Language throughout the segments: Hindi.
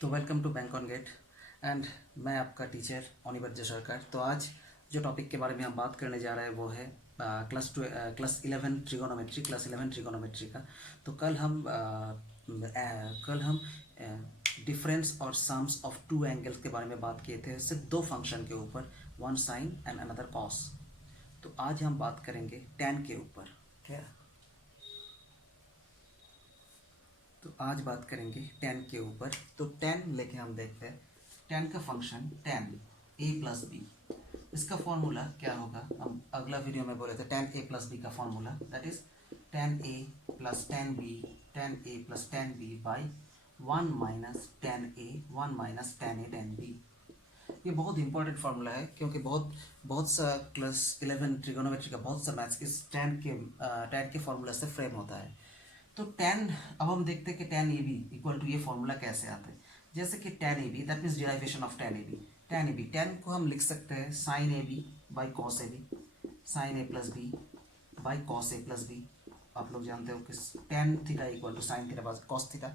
तो welcome to bank on gate and मैं आपका टीचर अनिवार्य सरकार। तो आज जो टॉपिक के बारे में हम बात करने जा रहे हैं वो है क्लास 11 ट्रिगोनोमेट्री का। तो कल हम डिफरेंस और सम्स ऑफ टू एंगल्स के बारे में बात किए थे, सिर्फ दो फंक्शन के ऊपर, one sine and another cos. तो आज हम बात करेंगे tan के ऊपर। क्या? तो आज बात करेंगे tan के ऊपर। तो tan लेके हम देखते हैं tan का function tan a plus B. इसका फॉर्मूला क्या होगा, हम अगला वीडियो में बोले थे tan a प्लस बी का formula, that is tan a plus tan b, tan a plus tan b by 1 minus tan a, 1 minus tan a tan b। ये बहुत इंपॉर्टेंट फार्मूला है क्योंकि बहुत बहुत सा क्लास 11 ट्रिगोनोमेट्री का बहुत सा मैथ्स इस tan के फार्मूला से फ्रेम होता है। तो tan, अब हम देखते हैं कि tan A B equal to ये फॉर्मूला कैसे आता है। जैसे कि tan A B that means derivation of tan A B. tan को हम लिख सकते हैं sin A B by cos A B, sin A plus B by cos A plus B. आप लोग जानते हो कि tan theta equal to sin theta by cos theta,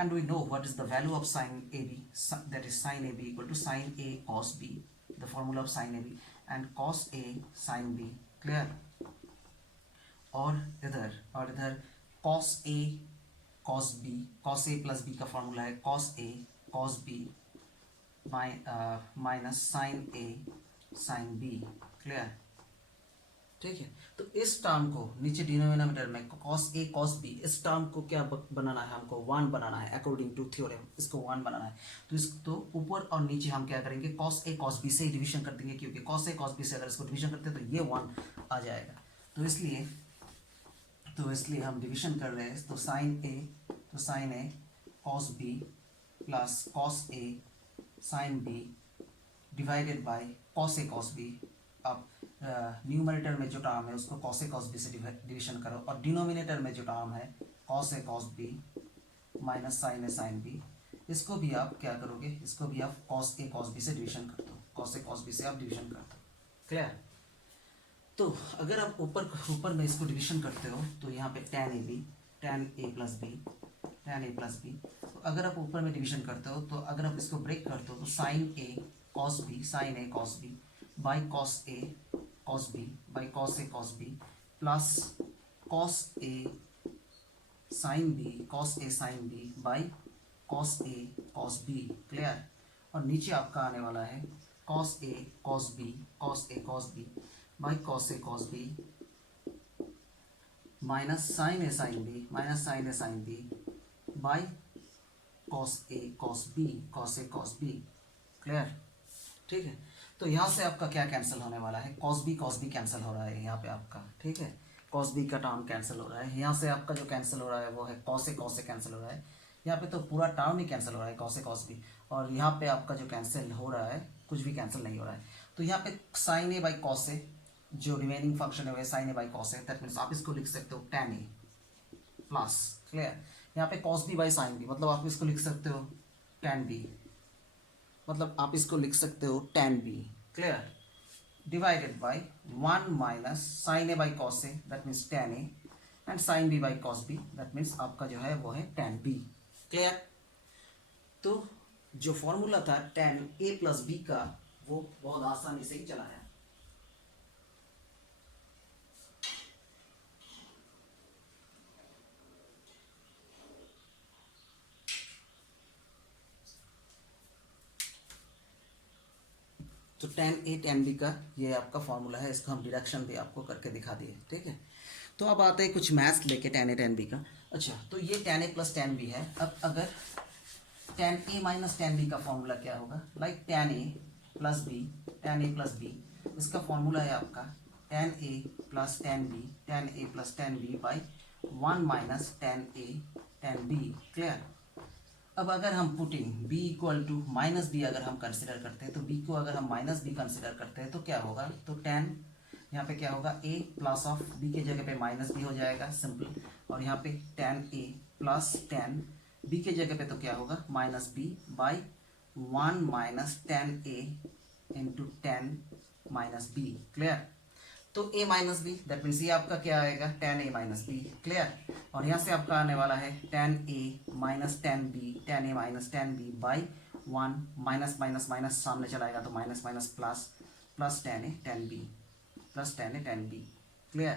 and we know what is the value of sin AB, that is sin AB equal to sin A cos B, the formula of sin AB, and cos A sin B, clear? और इधर cos A cos B, cos A plus B का फॉर्मूला है cos A cos B minus sin A sin B, clear? ठीक है। तो इस टर्म को नीचे डिनोमिनेटर में cos a cos b, इस टर्म को क्या बनाना है, हमको 1 बनाना है अकॉर्डिंग टू थ्योरम, इसको 1 बनाना है। तो ऊपर और नीचे हम क्या करेंगे, cos a cos b से डिवीजन कर देंगे, क्योंकि cos a cos b से अगर इसको डिवीजन करते हैं तो ये 1 आ जाएगा। तो इसलिए हम डिवीजन कर रहे हैं। तो sin a cos b plus cos a sin b divided by cos a cos b। अब न्यूमरेटर में जो टर्म है उसको cos a cos b से डिवीजन करो, और डिनोमिनेटर में जो टर्म है cos a cos b minus sin a sin b, इसको भी आप क्या करोगे, इसको भी आप cos a cos b से डिवीजन कर दो, cos a cos b से आप डिवीजन कर दो, क्लियर? तो अगर आप ऊपर में इसको डिवीजन करते हो तो यहाँ पे tan a प्लस b, तो अगर आप ऊपर में डिवीजन करते हो तो अगर आप इसको ब्रेक करते हो तो sin a cos b by cos a cos b by cos a cos b plus cos a sin b by cos a cos b, clear? और नीचे आपका आने वाला है cos a cos b by cos a cos b minus sin a sin b by cos a cos b, clear? ठीक है। तो यहाँ से आपका क्या कैंसिल होने वाला है, cos b कैंसिल हो रहा है यहाँ पे आपका, ठीक है? cos b का टर्म कैंसिल हो रहा है। यहाँ से आपका जो कैंसिल हो रहा है वो है cos a कैंसिल हो रहा है। यहाँ पे तो पूरा टर्म ही कैंसिल हो रहा है cos b, और यहाँ पे आपका जो कैंसिल हो रहा है कुछ भी कैंसिल नहीं हो रहा है। तो यहाँ पे sin a by cos a, जो रिमेनिंग फंक्शन है वो sin a by cos a, that means आप इसको लिख सकते हो tan a प्लस, क्लियर? यहाँ पे cos b by sin b, मतलब आप इसको लिख सकते हो tan b, मतलब आप इसको लिख सकते हो tan b, clear? Divided by 1 minus sin a by cos a, that means tan a, and sin b by cos b, that means आपका जो है वो है tan b, क्लियर? तो जो फॉर्मूला था tan a प्लस b का वो बहुत आसानी से ही चला है। तो tan a tan b का ये आपका फॉर्मूला है, इसका हम डिडक्शन भी आपको करके दिखा दिए, ठीक है? तो अब आते हैं कुछ मैथ्स लेके tan a tan b का। अच्छा, तो ये tan a plus tan b है। अब अगर tan a minus tan b का फॉर्मूला क्या होगा, like tan a plus b, इसका फॉर्मूला है आपका tan a plus tan b by 1 minus tan a tan b, clear? अब अगर हम putting b equal to minus B अगर हम कंसिडर करते हैं, तो b को अगर हम माइनस बी कंसिडर करते हैं तो क्या होगा, तो tan यहाँ पे क्या होगा, a प्लस ऑफ b के जगह पे माइनस बी हो जाएगा, सिंपल। और यहाँ पे tan a plus tan b के जगह पे तो क्या होगा, minus B by 1 minus tan a into tan minus B, clear? तो a minus B, that means ये आपका क्या आएगा, tan a minus B, clear. और यहाँ से आपका आने वाला है tan a minus tan b, tan a minus tan b by 1, minus minus minus सामने चलाएगा तो minus minus plus, plus tan a tan b, plus tan a tan b, clear.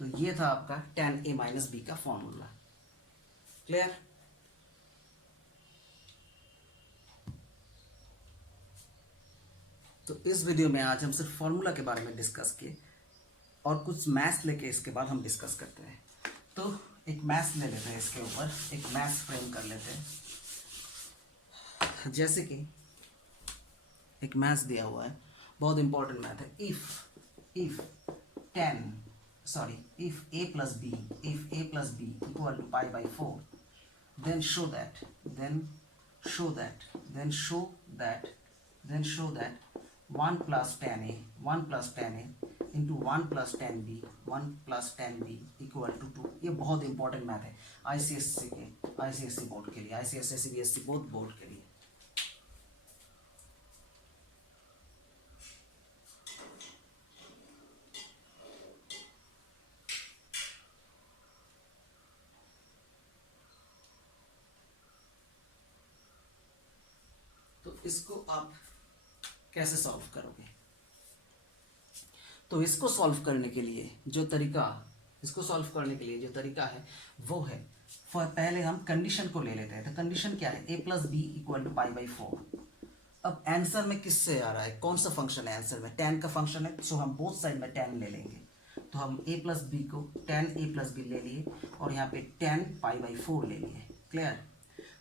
तो ये था आपका tan a माइनस बी का फॉर्मूला, क्लियर। तो इस वीडियो में आज हम सिर्फ फॉर्मूला के बारे में डिस्कस किए और कुछ मैथ्स लेके इसके बाद हम डिस्कस करते हैं। तो एक मैथ्स ले लेते हैं, इसके ऊपर एक मैथ्स फ्रेम कर लेते हैं। जैसे कि एक मैथ्स दिया हुआ है, बहुत इंपॉर्टेंट मैथ है। If a plus b equal to pi by 4, then show that 1 plus tan a into 1 plus tan b equal to 2। ये बहुत इंपॉर्टेंट मैथ है आईसीएससी बोर्ड के लिए, आईसीएससी सीबीएसई बोर्ड के लिए। तो इसको आप कैसे सॉल्व करोगे? तो इसको सॉल्व करने के लिए जो तरीका है वो है, पहले हम कंडीशन को ले लेते हैं। तो कंडीशन क्या है, a plus B equal to pi by 4। अब आंसर में किससे आ रहा है, कौन सा फंक्शन है आंसर में, tan का फंक्शन है, सो हम बोथ साइड में tan ले लेंगे। तो हम a प्लस बी को tan a प्लस बी ले लिए और यहाँ पे tan पाई बाई 4 ले लिए, क्लियर।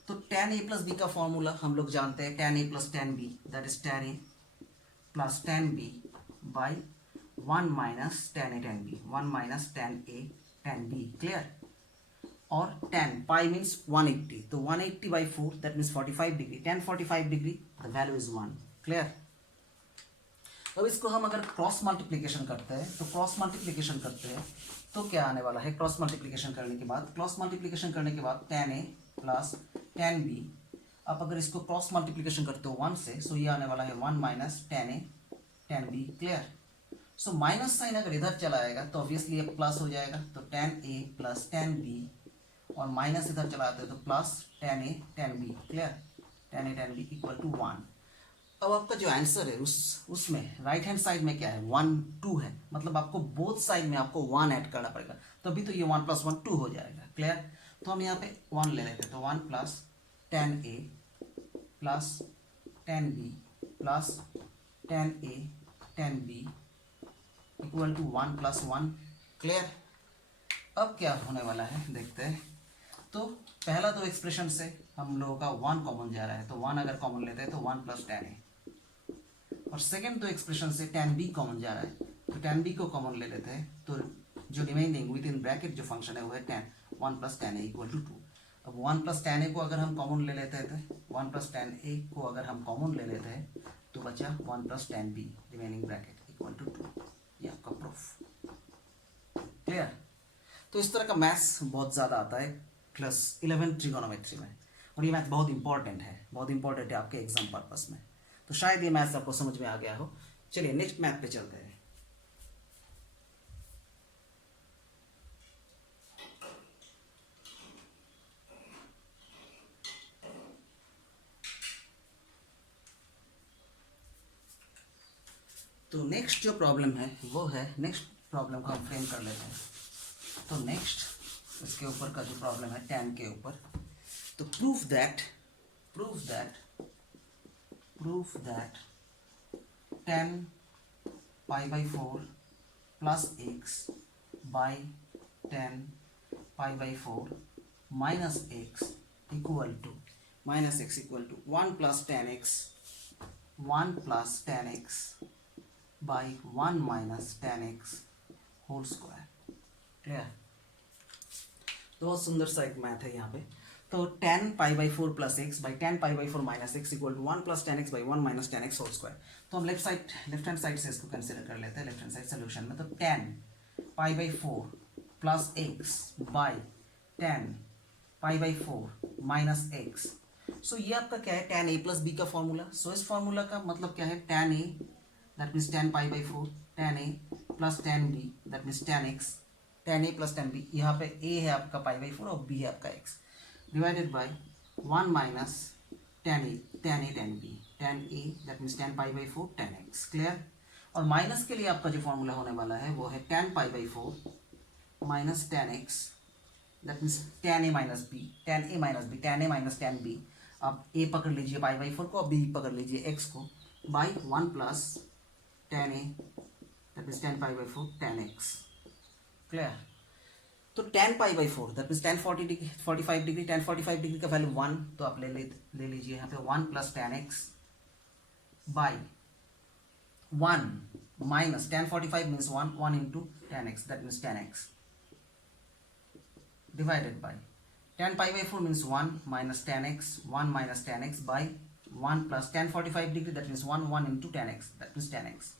तो tan a प्लस बी का फॉर्मूला हम लोग जानते हैं, tan a plus tan b, that is tan a plus tan b by 1 minus tan a tan b, 1 minus tan a tan b, clear. और tan पाई मीन्स 180, तो 180 by 4 that means 45 degree, tan 45 degree, the value is 1, clear. अब इसको हम अगर क्रॉस मल्टीप्लिकेशन करते हैं तो क्या आने वाला है, क्रॉस मल्टीप्लिकेशन करने के बाद tan a plus tan b, आप अगर इसको क्रॉस मल्टीप्लिकेशन करते हो 1 से, सो ये आने वाला है 1 minus tan a tan b, clear. So minus sign अगर इधर चला आएगा तो ऑब्वियसली ये प्लस हो जाएगा, तो tan a plus tan b, और माइनस इधर चला आते हैं तो plus tan a tan b, clear. tan a tan b equal to 1। अब आपका जो आंसर है उसमें राइट हैंड साइड में क्या है, 1 2 है, मतलब आपको बोथ साइड में आपको 1 ऐड करना पड़ेगा, तभी तो ये 1 प्लस 1 2 हो जाएगा, क्लियर। तो हम यहाँ पे 1 ले लेते हैं, तो 1 plus tan a plus tan b plus tan a tan b equal to 1 plus 1, clear. अब क्या होने वाला है देखते हैं। तो पहला तो एक्सप्रेशन से हम लोगों का 1 कॉमन जा रहा है, तो 1 अगर कॉमन लेते हैं तो 1 प्लस tan a, और सेकेंड तो एक्सप्रेशन से tan b कॉमन जा रहा है, तो tan b को कॉमन ले लेते हैं, तो जो रिमेनिंग विद इन ब्रैकेट जो फंक्शन है वो है 1 plus tan a equal to 2। अब 1 प्लस tan a को अगर हम कॉमन ले लेते हैं, 1 प्लस tan a को अगर हम कॉमन ले लेते हैं तो बचा 1 plus tan b remaining bracket equal to 2। ये आपका प्रूफ, क्लियर। तो इस तरह का मैथ्स बहुत ज़्यादा आता है क्लास 11 ट्रिगोनोमेट्री में, और ये मैथ बहुत इंपॉर्टेंट है आपके एग्जाम पर्पस में। तो शायद ये मैथ्स आपको समझ में आ गया हो। चलिए नेक्स्ट मैथ पे चलते हैं। तो नेक्स्ट जो प्रॉब्लम है वो है, नेक्स्ट प्रॉब्लम को हम फ्रेम कर लेते हैं। तो नेक्स्ट इसके ऊपर का जो प्रॉब्लम है tan के ऊपर, तो proof that tan pi by 4 plus x by tan pi by 4 minus x equal to 1 plus tan x by 1 minus tan x whole square, clear. तो बहुत सुंदर सा एक मैथ है यहाँ पे। तो tan pi by 4 plus x by tan pi by 4 minus x equal to 1 plus tan x by 1 minus tan x whole square. तो हम लेफ्ट हैंड साइड से इसको कंसिडर कर लेते हैं, लेफ्ट हैंड साइड सोल्यूशन में। तो tan pi by 4 plus x by tan pi by 4 minus x. So ये आपका क्या है, tan a प्लस बी का फॉर्मूला। सो इस फॉर्मूला का मतलब क्या है, tan a that means tan pi by 4 tan a plus tan b that means tan x, tan a plus tan b, यहाँ पे ए है आपका पाई बाई फोर और बी है आपका x, divided by one minus tan a tan b, tan a that means tan pi by four tan x. Clear. और माइनस के लिए आपका जो फॉर्मूला होने वाला है वो है tan pi by four minus tan x that means tan a minus b, tan a minus b, tan a minus tan b. आप ए पकड़ लीजिए पाई बाई फोर को और बी पकड़ लीजिए एक्स को, by one plus tan a that means tan pi by four tan x. Clear. तो tan pi by four that means tan 45 degree, tan 45 degree का वैल्यू वन, तो आप ले लीजिए यहाँ पे one plus tan x by one minus tan 45 means one, one into tan x that means tan x, divided by tan pi by four means one minus tan x, one minus tan x by one plus ten 45 degree that means one, one into tan x that means tan x.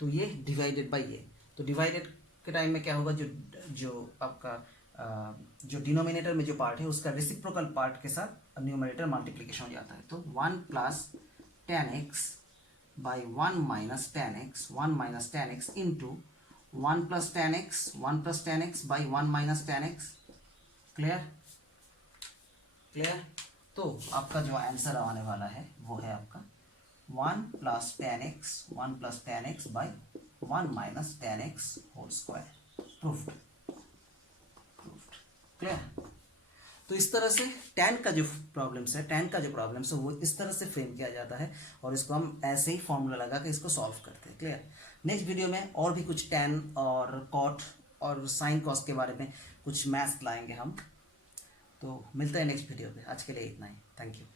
तो ये डिवाइडेड बाई ये, तो डिवाइडेड के टाइम में क्या होगा, जो आपका जो डिनोमिनेटर में जो पार्ट है उसका रेसिप्रोकल पार्ट के साथ न्यूमरेटर मल्टीप्लिकेशन हो जाता है। तो one plus tan x by one minus tan x, one minus tan x into one plus tan x, one plus tan x by one minus tan x. Clear. Clear. तो आपका जो आंसर आने वाला है वो है आपका one plus tan x, one plus tan x by one minus tan x whole square. Proved. Clear. तो इस तरह से tan का जो प्रॉब्लम्स है, tan का जो प्रॉब्लम्स है वो इस तरह से फ्रेम किया जाता है और इसको हम ऐसे ही फॉर्मूला लगा के इसको सॉल्व करते हैं। क्लियर। नेक्स्ट वीडियो में और भी कुछ tan और cot और sin cos के बारे में कुछ मैथ्स लाएंगे हम, तो मिलते हैं नेक्स्ट वीडियो पे। आज के लिए इतना ही, थैंक यू।